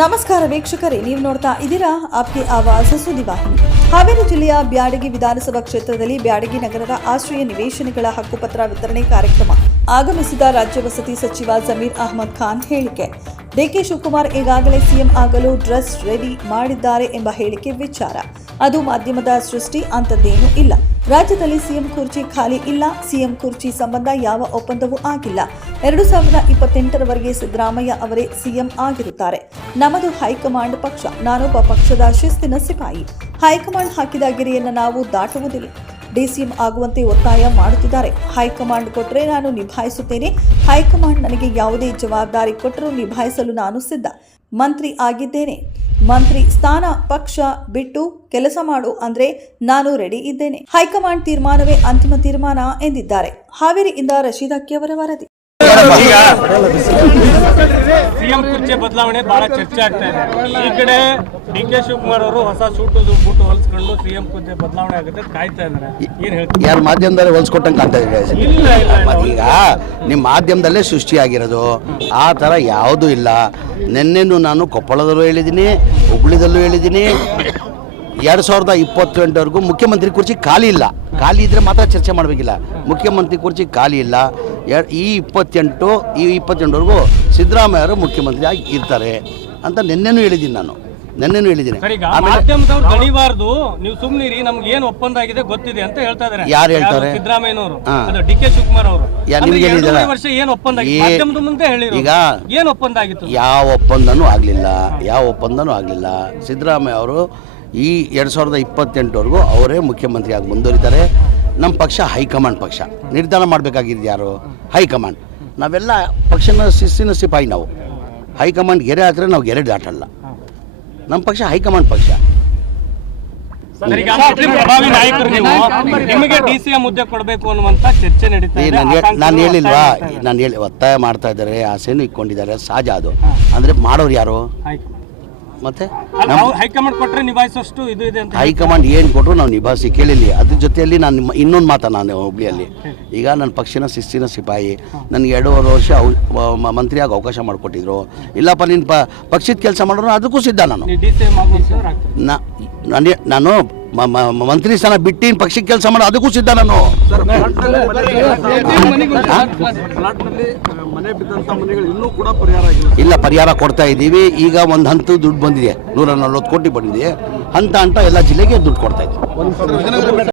ನಮಸ್ಕಾರ ವೀಕ್ಷಕರೇ, ನೀವು ನೋಡ್ತಾ ಇದ್ದೀರಾ ಆಪ್ಗೆ ಆವಾಸ ಸುದ್ದಿವಾಹಿನಿ. ಹಾವೇರಿ ಜಿಲ್ಲೆಯ ಬ್ಯಾಡಗಿ ವಿಧಾನಸಭಾ ಕ್ಷೇತ್ರದಲ್ಲಿ ಬ್ಯಾಡಗಿ ನಗರದ ಆಶ್ರಯ ನಿವೇಶನಗಳ ಹಕ್ಕುಪತ್ರ ವಿತರಣೆ ಕಾರ್ಯಕ್ರಮ ಆಗಮಿಸಿದ ರಾಜ್ಯ ವಸತಿ ಸಚಿವ ಜಮೀರ್ ಅಹಮದ್ ಖಾನ್ ಹೇಳಿಕೆ. ಡಿಕೆ ಶಿವಕುಮಾರ್ ಈಗಾಗಲೇ ಸಿಎಂ ಆಗಲು ಡ್ರೆಸ್ ರೆಡಿ ಮಾಡಿದ್ದಾರೆ ಎಂಬ ಹೇಳಿಕೆ ವಿಚಾರ. ಅದು ಮಾಧ್ಯಮದ ಸೃಷ್ಟಿ ಅಂತದ್ದೇನೂ ಇಲ್ಲ. ರಾಜ್ಯದಲ್ಲಿ ಸಿಎಂ ಕುರ್ಚಿ ಖಾಲಿ ಇಲ್ಲ. ಸಿಎಂ ಕುರ್ಚಿ ಸಂಬಂಧ ಯಾವ ಒಪ್ಪಂದವೂ ಆಗಿಲ್ಲ. ಎರಡು ಸಾವಿರದ ಇಪ್ಪತ್ತೆಂಟರವರೆಗೆ ಸಿದ್ದರಾಮಯ್ಯ ಅವರೇ ಸಿಎಂ ಆಗಿರುತ್ತಾರೆ. ನಮ್ಮದು ಹೈಕಮಾಂಡ್ ಪಕ್ಷ. ನಾನೊಬ್ಬ ಪಕ್ಷದ ಶಿಸ್ತಿನ ಸಿಪಾಯಿ. ಹೈಕಮಾಂಡ್ ಹಾಕಿದ ಗಿರಿಯನ್ನು ನಾವು ದಾಟುವುದಿಲ್ಲ. ಡಿಸಿಎಂ ಆಗುವಂತೆ ಒತ್ತಾಯ ಮಾಡುತ್ತಿದ್ದಾರೆ. ಹೈಕಮಾಂಡ್ ಕೊಟ್ಟರೆ ನಾನು ನಿಭಾಯಿಸುತ್ತೇನೆ. ಹೈಕಮಾಂಡ್ ನನಗೆ ಯಾವುದೇ ಜವಾಬ್ದಾರಿ ಕೊಟ್ಟರೂ ನಿಭಾಯಿಸಲು ನಾನು ಸಿದ್ಧ. ಮಂತ್ರಿ ಆಗಿದ್ದೇನೆ. ಮಂತ್ರಿ ಸ್ಥಾನ ಪಕ್ಷ ಬಿಟ್ಟು ಕೆಲಸ ಮಾಡು ಅಂದ್ರೆ ನಾನು ರೆಡಿ ಇದ್ದೇನೆ. ಹೈಕಮಾಂಡ್ ತೀರ್ಮಾನವೇ ಅಂತಿಮ ತೀರ್ಮಾನ ಎಂದಿದ್ದಾರೆ. ಹಾವೇರಿಯಿಂದ ರಶೀದ್ ಅಕ್ಕಿಯವರ ವರದಿ. ಈಗ ಸಿಎಂ ಕುರ್ಚಿ ಬದಲಾವಣೆ ಬಹಳ ಚರ್ಚೆ ಆಗ್ತಾ ಇದೆ. ಈ ಕಡೆ ಡಿ ಕೆ ಶಿವಕುಮಾರ್ ಅವರು ಹೊಸ ಸೂಟು ಬೂಟು ಹೊಲಿಸ್ಕೊಂಡು ಸಿಎಂ ಕುರ್ಚಿ ಬದಲಾವಣೆ ಆಗುತ್ತೆ ಕಾಯ್ತಾ ಇದಾರೆ ಏನ್ ಹೇಳ್ತೀವಿ ಯಾರು ಮಾಧ್ಯಮದಲ್ಲಿ ಹೊಲ್ಸ್ಕೊಟ್ಟಂಗೆ ಕಾಣ್ತಾ ಇಲ್ಲ ಇಲ್ಲ ಇಲ್ಲ. ಈಗ ನಿಮ್ಮ ಮಾಧ್ಯಮದಲ್ಲೇ ಸೃಷ್ಟಿಯಾಗಿರೋದು ಆ ಥರ ಯಾವುದೂ ಇಲ್ಲ. ನಿನ್ನೆನೂ ನಾನು ಕೊಪ್ಪಳದಲ್ಲೂ ಹೇಳಿದ್ದೀನಿ ಹುಬ್ಳಿದಲ್ಲೂ ಹೇಳಿದ್ದೀನಿ ಎರಡು ಸಾವಿರದ ಇಪ್ಪತ್ತೆಂಟವರೆಗೂ ಮುಖ್ಯಮಂತ್ರಿ ಕುರ್ಚಿ ಖಾಲಿ ಇಲ್ಲ. ಖಾಲಿ ಇದ್ದರೆ ಮಾತ್ರ ಚರ್ಚೆ ಮಾಡಬೇಕಿಲ್ಲ. ಮುಖ್ಯಮಂತ್ರಿ ಕುರ್ಚಿ ಖಾಲಿ ಇಲ್ಲ. ಈ ಇಪ್ಪತ್ತೆಂಟು ಈ ಇಪ್ಪತ್ತೆಂಟವರೆಗೂ ಸಿದ್ದರಾಮಯ್ಯ ಅವರು ಮುಖ್ಯಮಂತ್ರಿ ಆಗಿ ಇರ್ತಾರೆ ಅಂತ ನಿನ್ನೆನೂ ಹೇಳಿದ್ದೀನಿ ನಾನು. ನಿನ್ನೆನೂ ಹೇಳಿದ್ದೀನಿ. ಕಳಿಬಾರ್ದು ನೀವು ಸುಮ್ನಿರಿ ನಮ್ಗೆ ಏನು ಒಪ್ಪಂದ ಆಗಿದೆ ಗೊತ್ತಿದೆ ಅಂತ ಹೇಳ್ತಾ ಇದಾರೆ. ಯಾರು ಹೇಳ್ತಾರೆ? ಸಿದ್ದರಾಮಯ್ಯನವರು. ಡಿ ಕೆ ಶಿವಕುಮಾರ್ ಅವರು. ನಿಮ್ಗೆ ವರ್ಷ ಏನು ಒಪ್ಪಂದ ಆಗಿದೆ ಮಾಧ್ಯಮದ ಮುಂದೆ ಹೇಳಿರೋ ಈಗ ಏನ್ ಒಪ್ಪಂದ ಆಗಿತ್ತು ಯಾವ ಒಪ್ಪಂದನೂ ಆಗಲಿಲ್ಲ. ಯಾವ ಒಪ್ಪಂದನೂ ಆಗಲಿಲ್ಲ. ಸಿದ್ದರಾಮಯ್ಯ ಅವರು ಈ ಎರಡು ಸಾವಿರದ ಇಪ್ಪತ್ತೆಂಟವರೆಗೂ ಅವರೇ ಮುಖ್ಯಮಂತ್ರಿಯಾಗಿ ಮುಂದುವರಿತಾರೆ. ನಮ್ಮ ಪಕ್ಷ ಹೈಕಮಾಂಡ್ ಪಕ್ಷ. ನಿರ್ಧಾರ ಮಾಡಬೇಕಾಗಿದ್ದು ಯಾರು? ಹೈಕಮಾಂಡ್. ನಾವೆಲ್ಲ ಪಕ್ಷನ ಶಿಸ್ತಿನ ಸಿಪಾಯಿ ನಾವು. ಹೈಕಮಾಂಡ್ ಗೆರೆ ಆದರೆ ನಾವು ಗೆರೆ ದಾಟಲ್ಲ. ನಮ್ಮ ಪಕ್ಷ ಹೈಕಮಾಂಡ್ ಪಕ್ಷ. ನಾನು ಹೇಳಿಲ್ವಾ. ನಾನು ಹೇಳಿ ಒತ್ತಾಯ ಮಾಡ್ತಾ ಇದ್ದಾರೆ ಆಸೆನೂ ಇಟ್ಕೊಂಡಿದ್ದಾರೆ ಸಹಜ ಅದು. ಅಂದರೆ ಮಾಡೋರು ಯಾರು. ಮತ್ತೆ? ಹೈಕಮಾಂಡ್ ಕೊಟ್ಟರೆ ನಿಭಾಯಿಸೋಷ್ಟು ಇದು ಇದೆ ಅಂತ ಹೈಕಮಾಂಡ್ ಏನು ಕೊಟ್ಟರು ನಾವು ನಿಭಾಯಿಸಿ ಕೇಳಿಲ್ಲ. ಅದ್ರ ಜೊತೆಯಲ್ಲಿ ನಾನು ನಿಮ್ಮ ಇನ್ನೊಂದು ಮಾತ ನಾನು ಹುಬ್ಳಿಯಲ್ಲಿ. ಈಗ ನನ್ನ ಪಕ್ಷನ ಶಿಸ್ತಿನ ಸಿಪಾಯಿ ನನಗೆ ಎರಡೂವರೆ ವರ್ಷ ಮಂತ್ರಿಯಾಗಿ ಅವಕಾಶ ಮಾಡಿಕೊಟ್ಟಿದ್ರು. ಇಲ್ಲಪ್ಪ ನಿನ್ನ ಪಕ್ಷದ ಕೆಲಸ ಮಾಡೋರು ಅದಕ್ಕೂ ಸಿದ್ಧ ನಾನು. ನಾನೇ- ಮಂತ್ರಿ ಸ್ಥಾನ ಬಿಟ್ಟು ಪಕ್ಷಕ್ಕೆ ಕೆಲಸ ಮಾಡೋ ಅದಕ್ಕೂ ಸಿದ್ಧ ನಾನು. ಫ್ಲಾಟ್ನಲ್ಲಿ ಮನೆ ಬಿದ್ದಂತ ಮನೆಗಳು ಇನ್ನೂ ಕೂಡ ಪರಿಹಾರ ಆಗಿಲ್ಲ. ಇಲ್ಲ ಪರಿಹಾರ ಕೊಡ್ತಾ ಇದ್ದೀವಿ. ಈಗ ಒಂದು ಹಂತ ದುಡ್ಡು ಬಂದಿದೆ. ನೂರ ನಲ್ವತ್ತು ಕೋಟಿ ಬಂದಿದೆ. ಹಂತ ಹಂತ ಎಲ್ಲ ಜಿಲ್ಲೆಗೆ ದುಡ್ಡು ಕೊಡ್ತಾ ಇದ್ದೀವಿ.